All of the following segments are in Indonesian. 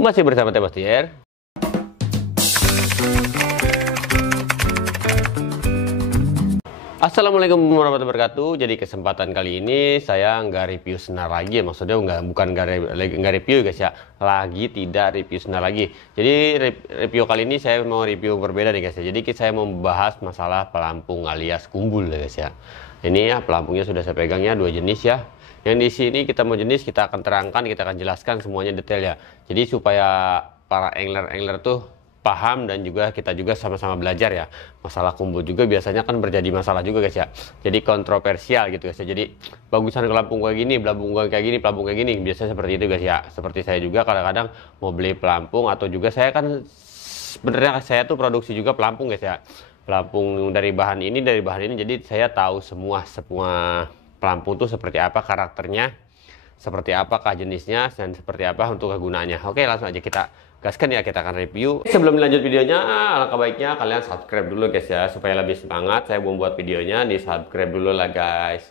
Masih bersama Teh Bastier. Assalamualaikum warahmatullahi wabarakatuh. Jadi kesempatan kali ini saya nggak review senar lagi, maksudnya bukan nggak review guys ya, lagi tidak review senar lagi. Jadi review kali ini saya mau review berbeda nih guys ya. Jadi saya mau membahas masalah pelampung alias kumbul ya guys ya. Ini ya pelampungnya sudah saya pegang ya, 2 jenis ya. Yang di sini kita mau jenis, kita akan terangkan, kita akan jelaskan semuanya detail ya. Jadi supaya para angler tuh paham dan juga kita juga sama-sama belajar ya. Masalah kumbul juga biasanya kan terjadi masalah juga guys ya. Jadi kontroversial gitu guys ya. Jadi bagusan pelampung kayak gini, pelampung kayak gini, pelampung kayak gini. Biasanya seperti itu guys ya. Seperti saya juga kadang-kadang mau beli pelampung, atau juga saya kan sebenarnya saya tuh produksi juga pelampung guys ya. Pelampung dari bahan ini, jadi saya tahu semua pelampung tuh seperti apa karakternya, seperti apakah jenisnya, dan seperti apa untuk kegunaannya. Oke, langsung aja kita gaskan ya, kita akan review. Sebelum lanjut videonya, alangkah baiknya kalian subscribe dulu guys ya, supaya lebih semangat saya membuat videonya. Di subscribe dulu lah guys.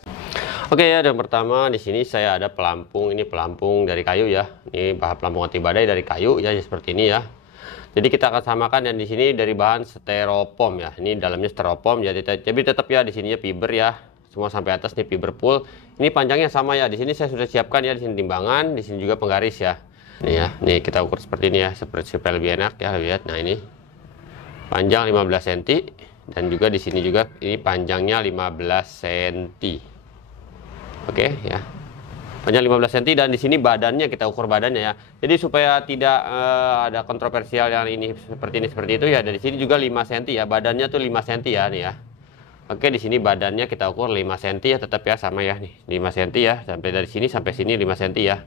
Oke ya, yang pertama di sini saya ada pelampung. Ini pelampung dari kayu ya. Ini bahan pelampung anti badai dari kayu ya, seperti ini ya. Jadi kita akan samakan yang di sini dari bahan styrofoam ya. Ini dalamnya styrofoam, jadi tetap ya di sininya fiber ya. Semua sampai atas nih fiber full. Ini panjangnya sama ya. Di sini saya sudah siapkan ya, di sini timbangan, di sini juga penggaris ya. Nih ya, nih kita ukur seperti ini ya, supaya lebih enak ya, lihat. Nah, ini panjang 15 cm dan juga di sini juga ini panjangnya 15 cm. Oke ya. Panjang 15 cm dan di sini badannya kita ukur badannya ya. Jadi supaya tidak ada kontroversial yang ini seperti itu ya. Dari sini juga 5 cm ya, badannya tuh 5 cm ya nih ya. Oke, di sini badannya kita ukur 5 cm ya, tetap ya sama ya nih, 5 cm ya, sampai dari sini sampai sini 5 cm ya.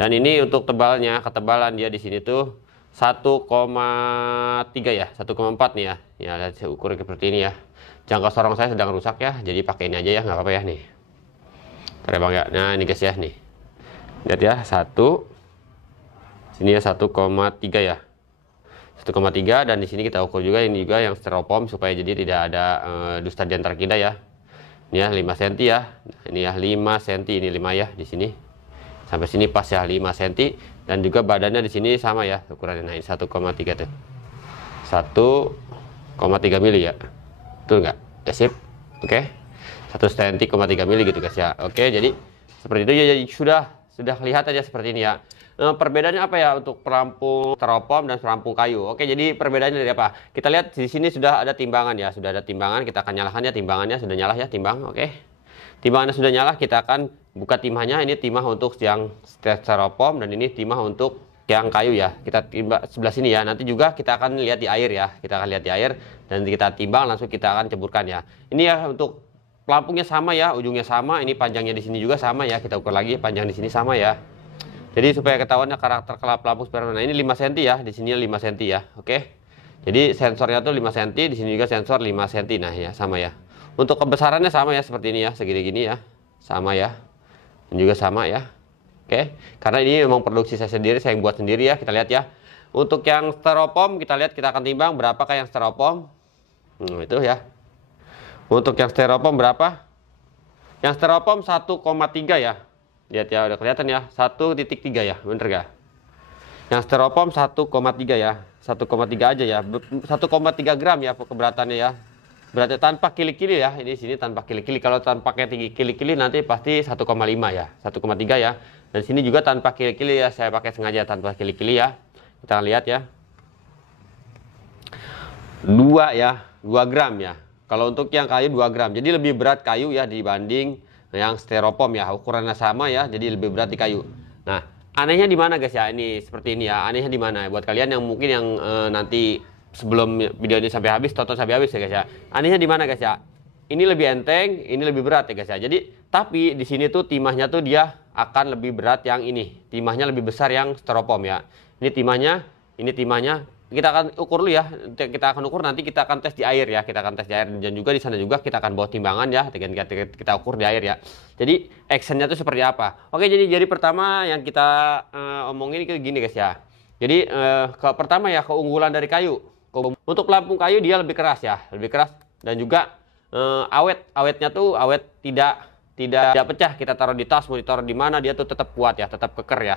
Dan ini untuk tebalnya, ketebalan dia di sini tuh 1,3 ya, 1,4 nih ya. Ya, saya ukur seperti ini ya. Jangka sorong saya sedang rusak ya, jadi pakai ini aja ya, nggak apa-apa ya nih. Ntar ya bang ya. Nah, ini guys ya nih. Lihat ya, 1. Sini ya 1,3 ya. 1,3, dan di sini kita ukur juga ini juga yang styrofoam supaya jadi tidak ada dusta di antara kita ya. Ini ya 5 cm ya. Nah, ini ya 5 cm, ini 5 ya di sini. Sampai sini pas ya 5 cm, dan juga badannya di sini sama ya ukurannya. Nah, ini 1,3 tuh. 1,3 mili ya. Betul nggak? Ya sip. Oke. 1,3 mili gitu guys ya. Oke, jadi seperti itu ya, jadi sudah lihat aja seperti ini ya. Perbedaannya apa ya untuk pelampung styrofoam dan pelampung kayu? Oke, jadi perbedaannya dari apa? Kita lihat di sini sudah ada timbangan ya, sudah ada timbangan. Kita akan nyalakan ya, timbangannya sudah nyala ya, timbang. Oke, timbangannya sudah nyala. Kita akan buka timahnya. Ini timah untuk yang styrofoam dan ini timah untuk yang kayu ya. Kita timbang sebelah sini ya. Nanti juga kita akan lihat di air ya. Kita akan lihat di air dan kita timbang, langsung kita akan ceburkan ya. Ini ya untuk pelampungnya sama ya, ujungnya sama. Ini panjangnya di sini juga sama ya. Kita ukur lagi, panjang di sini sama ya. Jadi supaya ketahuannya karakter pelampung seperti mana. Ini 5 cm ya, di sini 5 cm ya. Oke. Jadi sensornya tuh 5 cm, di sini juga sensor 5 cm. Nah ya, sama ya. Untuk kebesarannya sama ya, seperti ini ya, segini gini ya. Sama ya. Dan juga sama ya. Oke. Karena ini memang produksi saya sendiri, saya yang buat sendiri ya. Kita lihat ya. Untuk yang styrofoam kita lihat, kita akan timbang berapakah yang styrofoam. Itu ya. Untuk yang styrofoam berapa? Yang styrofoam 1,3 ya. Lihat ya, udah kelihatan ya, 1,3 ya, bener gak? Yang styrofoam 1,3 ya, 1,3 aja ya, 1,3 gram ya keberatannya ya. Berarti tanpa kili-kili ya, ini sini tanpa kili-kili. Kalau tanpa tinggi kili-kili nanti pasti 1,5 ya, 1,3 ya. Dan sini juga tanpa kili-kili ya, saya pakai sengaja tanpa kili-kili ya. Kita lihat ya. 2 ya, 2 gram ya. Kalau untuk yang kayu 2 gram, jadi lebih berat kayu ya dibanding yang styrofoam ya, ukurannya sama ya, jadi lebih berat di kayu. Nah, anehnya di mana guys ya? Ini seperti ini ya, anehnya di mana? Buat kalian yang mungkin yang nanti sebelum video ini sampai habis, tonton sampai habis ya guys ya. Anehnya di mana guys ya? Ini lebih enteng, ini lebih berat ya guys ya. Jadi, tapi di sini tuh timahnya tuh dia akan lebih berat yang ini. Timahnya lebih besar yang styrofoam ya. Ini timahnya. Kita akan ukur dulu ya, kita akan ukur, nanti kita akan tes di air ya, kita akan tes di air, dan juga di sana juga kita akan bawa timbangan ya, kita ukur di air ya. Jadi actionnya tuh seperti apa? Oke, jadi pertama yang kita omongin itu gini guys ya. Jadi pertama ya, keunggulan dari kayu. Untuk pelampung kayu dia lebih keras ya, lebih keras, dan juga awetnya tuh tidak pecah. Kita taruh di tas, mau ditaruh di mana dia tuh tetap kuat ya, tetap keker ya.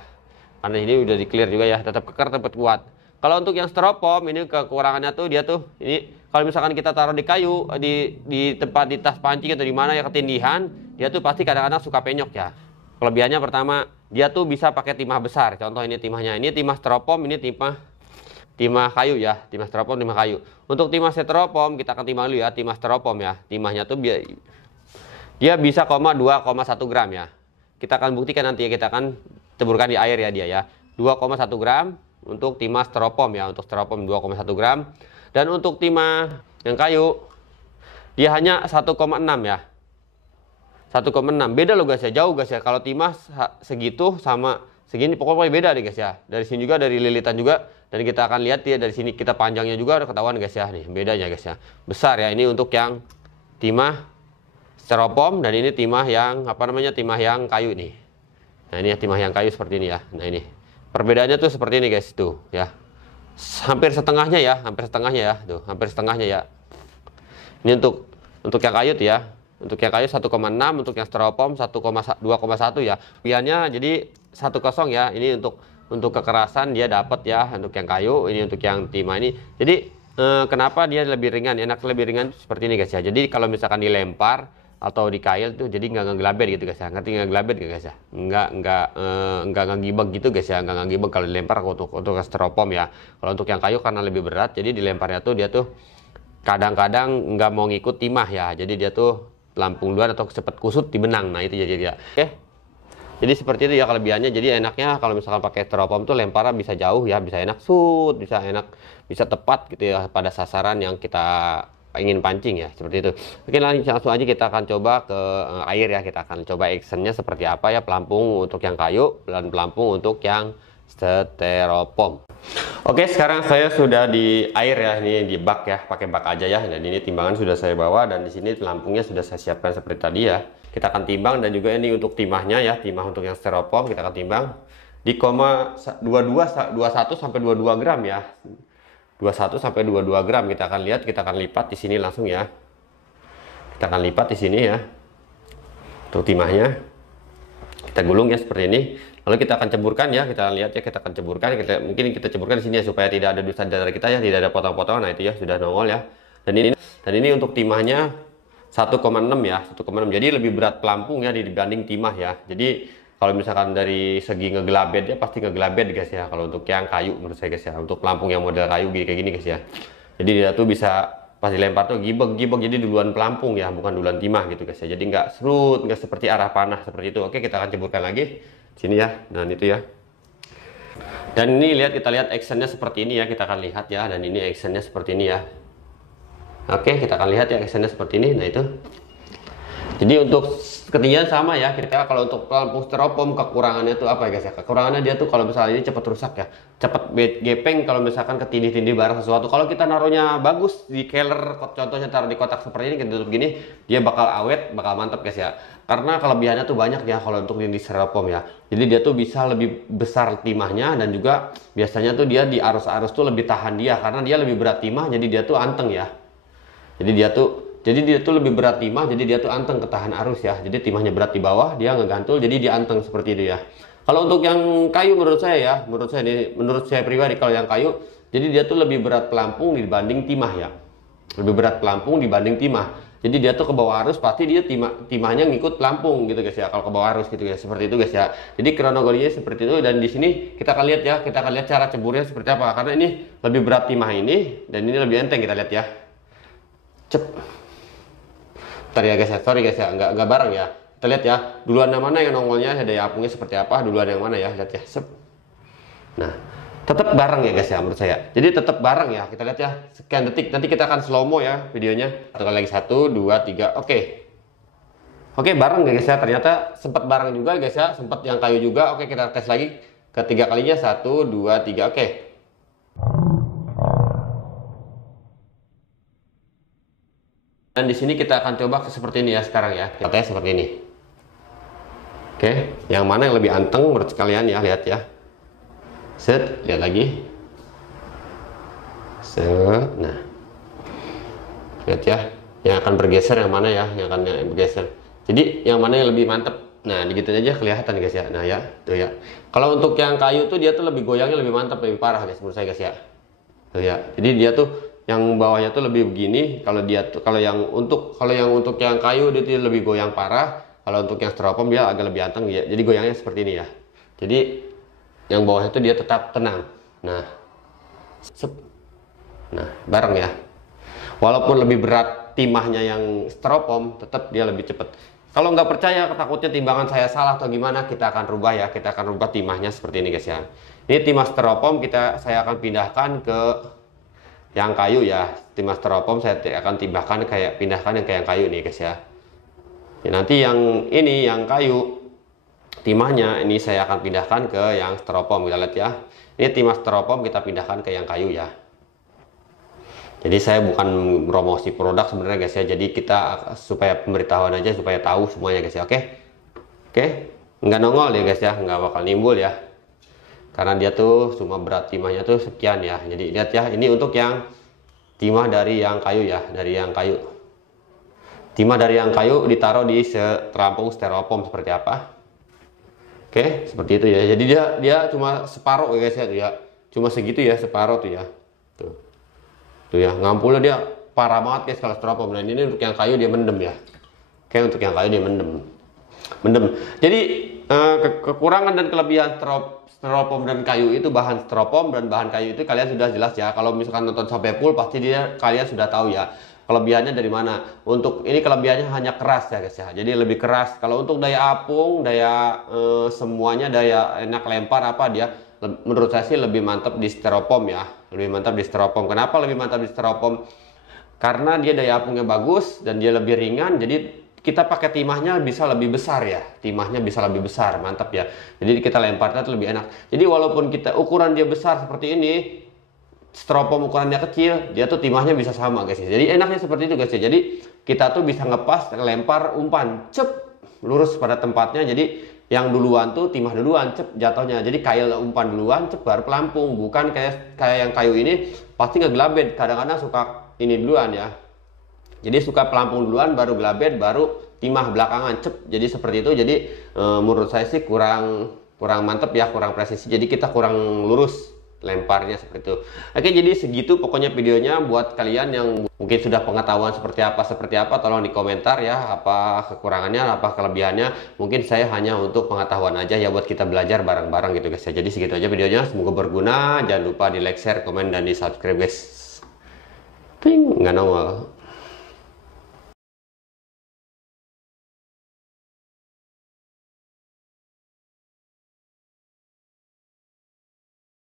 karena ini udah di clear juga ya, tetap kekar, tetap kuat. Kalau untuk yang styrofoam ini kekurangannya tuh dia tuh ini kalau misalkan kita taruh di kayu di tempat di tas pancing atau di mana ya ketindihan, dia tuh pasti kadang-kadang suka penyok ya. Kelebihannya pertama, dia tuh bisa pakai timah besar. Contoh ini timahnya, ini timah styrofoam, ini timah kayu ya, timah styrofoam, timah kayu. Untuk timah styrofoam kita akan timah dulu ya, timah styrofoam ya. Timahnya tuh dia bisa 2,1 gram ya. Kita akan buktikan nanti ya, kita akan ceburkan di air ya dia ya. 2,1 gram untuk timah styrofoam ya, untuk styrofoam 2,1 gram. Dan untuk timah yang kayu dia hanya 1,6 ya. 1,6. Beda loh guys ya, jauh guys ya. Kalau timah segitu sama segini pokoknya beda deh guys ya. Dari sini juga, dari lilitan juga, dan kita akan lihat ya dari sini kita panjangnya juga udah ketahuan guys ya. Nih bedanya guys ya. Besar ya, ini untuk yang timah styrofoam, dan ini timah yang timah yang kayu nih. Nah ini ya timah yang kayu seperti ini ya. Nah ini perbedaannya tuh seperti ini guys tuh ya. Hampir setengahnya ya, tuh, hampir setengahnya ya. Ini untuk yang kayu tuh ya. Untuk yang kayu 1,6, untuk yang styrofoam 2,1 ya. Piannya jadi 1,0 ya. Ini untuk kekerasan dia dapat ya untuk yang kayu, ini untuk yang timah ini. Jadi kenapa dia lebih ringan? Enak lebih ringan seperti ini guys ya. Jadi kalau misalkan dilempar atau di kail tuh jadi nggak ngegelabet gitu guys ya. Ngerti nggak ngegelabet guys ya? Nggak ngegibeg gitu guys ya. Nggak ngegibeg kalau dilempar untuk styrofoam ya. Kalau untuk yang kayu karena lebih berat, jadi dilemparnya tuh dia tuh kadang-kadang nggak mau ngikut timah ya. Jadi dia tuh pelampung duluan atau cepet kusut di benang. Nah itu jadi ya. Oke. Jadi seperti itu ya kelebihannya. Jadi enaknya kalau misalkan pakai styrofoam tuh lemparnya bisa jauh ya, bisa enak bisa enak, bisa tepat gitu ya pada sasaran yang kita ingin pancing ya, seperti itu. Oke, langsung aja kita akan coba ke air ya. Kita akan coba actionnya seperti apa ya, pelampung untuk yang kayu dan pelampung untuk yang styrofoam. Oke, sekarang saya sudah di air ya, ini di bak ya, pakai bak aja ya. Dan ini timbangan sudah saya bawa, dan di sini pelampungnya sudah saya siapkan seperti tadi ya. Kita akan timbang, dan juga ini untuk timahnya ya, timah untuk yang styrofoam kita akan timbang di 21 sampai 22 gram ya. 21 sampai 22 gram kita akan lihat, kita akan lipat di sini langsung ya. Kita akan lipat di sini ya. Untuk timahnya kita gulung ya seperti ini. Lalu kita akan ceburkan ya, kita lihat ya, kita akan ceburkan. Mungkin kita ceburkan di sini ya supaya tidak ada dusa dari kita ya, tidak ada potong-potongan. Nah itu ya sudah nongol ya. Dan ini untuk timahnya 1,6 ya, 1,6. Jadi lebih berat pelampung ya dibanding timah ya. Jadi kalau misalkan dari segi ngegelabet ya pasti ngegelabet guys ya. Kalau untuk yang kayu menurut saya guys ya, untuk pelampung yang model kayu kayak gini guys ya. Jadi dia tuh bisa pas dilempar tuh gibeg jadi duluan pelampung ya, bukan duluan timah gitu guys ya. Jadi nggak serut, nggak seperti arah panah seperti itu. Oke, kita akan ceburkan lagi sini ya. Dan itu ya. Dan ini kita lihat actionnya seperti ini ya. Kita akan lihat ya. Dan ini actionnya seperti ini ya. Oke, kita akan lihat ya actionnya seperti ini. Nah itu. Jadi untuk ketinggian sama ya. Kira-kira kalau untuk pelampung styrofoam kekurangannya tuh apa ya guys ya? Kekurangannya dia tuh kalau misalnya ini cepat rusak ya, cepat gepeng kalau misalkan ketindih-tindih barang sesuatu. Kalau kita naruhnya bagus di keler, contohnya taruh di kotak seperti ini, kita tutup gini, dia bakal awet, bakal mantap guys ya. Karena kelebihannya tuh banyak ya kalau untuk di styrofoam ya. Jadi dia tuh bisa lebih besar timahnya, dan juga biasanya tuh dia di arus-arus tuh lebih tahan dia, karena dia lebih berat timah, jadi dia tuh anteng ya. Jadi dia tuh lebih berat timah, jadi dia tuh anteng ketahan arus ya. Jadi timahnya berat di bawah, dia ngegantul, jadi dia anteng seperti itu ya. Kalau untuk yang kayu menurut saya menurut saya pribadi, kalau yang kayu, jadi dia tuh lebih berat pelampung dibanding timah ya. Lebih berat pelampung dibanding timah. Jadi dia tuh ke bawah arus pasti dia timahnya ngikut pelampung gitu guys ya. Kalau ke bawah arus gitu ya, seperti itu guys ya. Jadi kronologinya seperti itu, dan di sini kita akan lihat ya, kita akan lihat cara ceburnya seperti apa. Karena ini lebih berat timah ini, dan ini lebih enteng, kita lihat ya. Bentar ya guys ya, sorry guys ya, nggak bareng ya. Kita lihat ya, duluan yang mana yang nongolnya, daya apungnya seperti apa, duluan yang mana ya, lihat ya. Nah, tetap bareng ya guys ya menurut saya. Jadi tetap bareng ya, kita lihat ya, sekian detik. Nanti kita akan slow mo ya videonya. Satu kali lagi, 1, 2, 3, oke. Oke, bareng ya guys ya, ternyata sempat bareng juga guys ya, sempat yang kayu juga. Oke, kita tes lagi ketiga kalinya, 1, 2, 3, oke. Dan di sini kita akan coba seperti ini ya sekarang ya. Kita tes seperti ini. Oke, yang mana yang lebih anteng menurut kalian ya, lihat ya. Set, lihat lagi. Set, nah. Lihat ya, yang akan bergeser yang mana ya, yang akan bergeser. Jadi yang mana yang lebih mantep Nah, gitu aja kelihatan guys ya. Nah ya, tuh ya. Kalau untuk yang kayu tuh dia tuh lebih goyangnya lebih mantap, lebih parah guys menurut saya guys ya. Tuh ya. Jadi dia tuh yang bawahnya tuh lebih begini. Kalau dia tuh yang untuk yang kayu dia tuh lebih goyang parah. Kalau untuk yang styrofoam dia agak lebih anteng ya. Jadi goyangnya seperti ini ya. Jadi yang bawahnya tuh dia tetap tenang. Nah, nah bareng ya. Walaupun lebih berat timahnya yang styrofoam, tetap dia lebih cepat. Kalau nggak percaya, takutnya timbangan saya salah atau gimana, kita akan rubah ya. Kita akan rubah timahnya seperti ini guys ya. Ini timah styrofoam saya akan pindahkan ke yang kayu ya. Timah styrofoam saya akan pindahkan yang ke yang kayu nih guys ya. Nanti yang ini yang kayu timahnya ini saya akan pindahkan ke yang styrofoam, kita lihat ya. Ini timah styrofoam kita pindahkan ke yang kayu ya. Jadi saya bukan promosi produk sebenarnya guys ya. Jadi kita supaya pemberitahuan aja supaya tahu semuanya guys ya. Oke. Nggak nongol ya guys ya, nggak bakal nimbul ya. Karena dia tuh cuma berat timahnya tuh sekian ya. Jadi lihat ya, ini untuk yang timah dari yang kayu ya, dari yang kayu. Timah dari yang kayu ditaruh di terampung styrofoam seperti apa. Oke, seperti itu ya. Jadi dia cuma separuh ya guys ya. Cuma segitu ya, separuh tuh ya. Tuh ya, ngampulnya dia parah banget guys kalau styrofoam. Nah ini untuk yang kayu dia mendem ya. Oke, untuk yang kayu dia mendem. Jadi kekurangan dan kelebihan styrofoam dan kayu itu, bahan styrofoam dan bahan kayu itu kalian sudah jelas ya. Kalau misalkan nonton sampai full pasti kalian sudah tahu ya. Kelebihannya dari mana? Untuk ini kelebihannya hanya keras ya guys ya. Jadi lebih keras. Kalau untuk daya apung, daya semuanya, daya enak lempar apa dia, menurut saya sih lebih mantap di styrofoam ya. Lebih mantap di styrofoam. Kenapa lebih mantap di styrofoam? Karena dia daya apungnya bagus dan dia lebih ringan. Jadi kita pakai timahnya bisa lebih besar ya. Timahnya bisa lebih besar, mantap ya. Jadi kita lemparnya tuh lebih enak. Jadi walaupun kita ukuran dia besar seperti ini, styrofoam ukurannya kecil, dia tuh timahnya bisa sama guys ya. Jadi enaknya seperti itu guys ya. Jadi kita tuh bisa ngepas, lempar umpan, cep, lurus pada tempatnya. Jadi yang duluan tuh timah duluan, cep jatuhnya. Jadi kail umpan duluan, cep baru pelampung. Bukan kayak yang kayu ini pasti ngegelabet. Kadang-kadang suka ini duluan ya. Jadi suka pelampung duluan, baru gelabet, baru timah belakangan, cep. Jadi seperti itu. Jadi menurut saya sih kurang mantep ya, kurang presisi. Jadi kita kurang lurus lemparnya seperti itu. Oke, jadi segitu pokoknya videonya. Buat kalian yang mungkin sudah pengetahuan seperti apa, tolong di komentar ya, apa kekurangannya, apa kelebihannya. Mungkin saya hanya untuk pengetahuan aja ya, buat kita belajar bareng-bareng gitu guys ya. Jadi segitu aja videonya, semoga berguna. Jangan lupa di like, share, komen, dan di subscribe guys. Ping, nggak nongol.